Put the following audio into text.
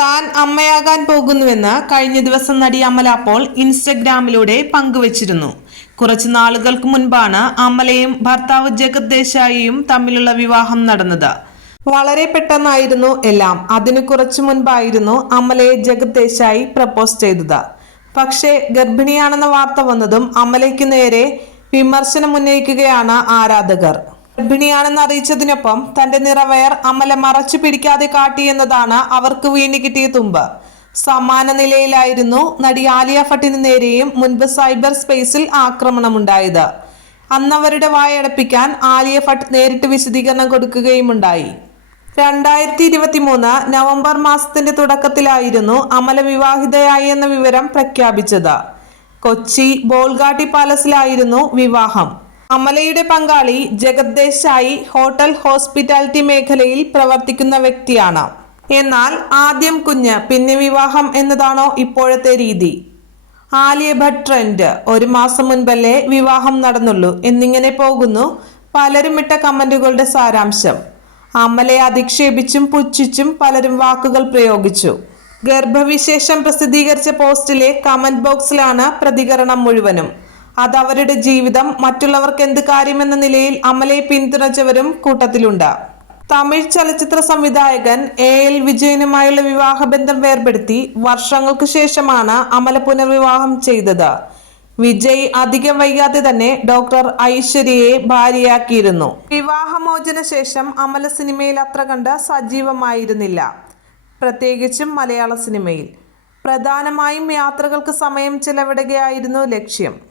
താൻ അമ്മയാകാൻ പോകുന്നുവെന്ന് കഴിഞ്ഞ ദിവസം നടി അമല അപ്പോൾ ഇൻസ്റ്റഗ്രാമിലൂടെ പങ്കുവച്ചിരുന്നു. കുറച്ചു നാളുകൾക്ക് മുൻപാണ് അമലയും ഭർത്താവ് ജഗത് ദേശായിയും തമ്മിലുള്ള വിവാഹം നടന്നത്. വളരെ പെട്ടെന്നായിരുന്നു എല്ലാം. അതിനു കുറച്ചു മുൻപായിരുന്നു അമലയെ ജഗത് ദേശായി പ്രപ്പോസ് ചെയ്തത്. പക്ഷേ ഗർഭിണിയാണെന്ന വാർത്ത വന്നതും അമലയ്ക്ക് നേരെ വിമർശനം ഉന്നയിക്കുകയാണ് ആരാധകർ. ഗർഭിണിയാണെന്ന് അറിയിച്ചതിനൊപ്പം തന്റെ നിറവയർ അമല മറച്ചു പിടിക്കാതെ കാട്ടിയെന്നതാണ് അവർക്ക് വീണ്ടി കിട്ടിയ തുമ്പ്. സമാന നിലയിലായിരുന്നു നടി ആലിയ ഭട്ടിന് നേരെയും മുൻപ് സൈബർ സ്പേസിൽ ആക്രമണമുണ്ടായത്. അന്നവരുടെ വായടപ്പിക്കാൻ ആലിയ ഭട്ട് നേരിട്ട് വിശദീകരണം കൊടുക്കുകയുമുണ്ടായി. രണ്ടായിരത്തി ഇരുപത്തി മൂന്ന് നവംബർ മാസത്തിന്റെ തുടക്കത്തിലായിരുന്നു അമല വിവാഹിതയായി എന്ന വിവരം പ്രഖ്യാപിച്ചത്. കൊച്ചി ബോൾഗാട്ടി പാലസിലായിരുന്നു വിവാഹം. അമലയുടെ പങ്കാളി ജഗത് ദേശായി ഹോട്ടൽ ഹോസ്പിറ്റാലിറ്റി മേഖലയിൽ പ്രവർത്തിക്കുന്ന വ്യക്തിയാണ്. എന്നാൽ ആദ്യം കുഞ്ഞ് പിന്നെ വിവാഹം എന്നതാണോ ഇപ്പോഴത്തെ രീതി? ആലിയ ഭട്ട് ട്രെൻഡ്. ഒരു മാസം മുൻപല്ലേ വിവാഹം നടന്നുള്ളൂ എന്നിങ്ങനെ പോകുന്നു പലരും ഇട്ട കമന്റുകളുടെ സാരാംശം. അമലയെ അധിക്ഷേപിച്ചും പുച്ഛിച്ചും പലരും വാക്കുകൾ പ്രയോഗിച്ചു. ഗർഭവിശേഷം പ്രസിദ്ധീകരിച്ച പോസ്റ്റിലെ കമന്റ് ബോക്സിലാണ് പ്രതികരണം മുഴുവനും. അത് അവരുടെ ജീവിതം മറ്റുള്ളവർക്ക് എന്ത് കാര്യമെന്ന നിലയിൽ അമലെ പിന്തുണച്ചവരും കൂട്ടത്തിലുണ്ട്. തമിഴ് ചലച്ചിത്ര സംവിധായകൻ എ എൽ വിജയനുമായുള്ള വിവാഹബന്ധം വേർപെടുത്തി വർഷങ്ങൾക്ക് ശേഷമാണ് അമല പുനർവിവാഹം ചെയ്തത്. വിജയ് അധികം വൈകാതെ തന്നെ ഡോക്ടർ ഐശ്വര്യയെ ഭാര്യയാക്കിയിരുന്നു. വിവാഹമോചന ശേഷം അമല സിനിമയിൽ അത്ര കണ്ട് സജീവമായിരുന്നില്ല. പ്രത്യേകിച്ചും മലയാള സിനിമയിൽ. പ്രധാനമായും യാത്രകൾക്ക് സമയം ചെലവിടുകയായിരുന്നു ലക്ഷ്യം.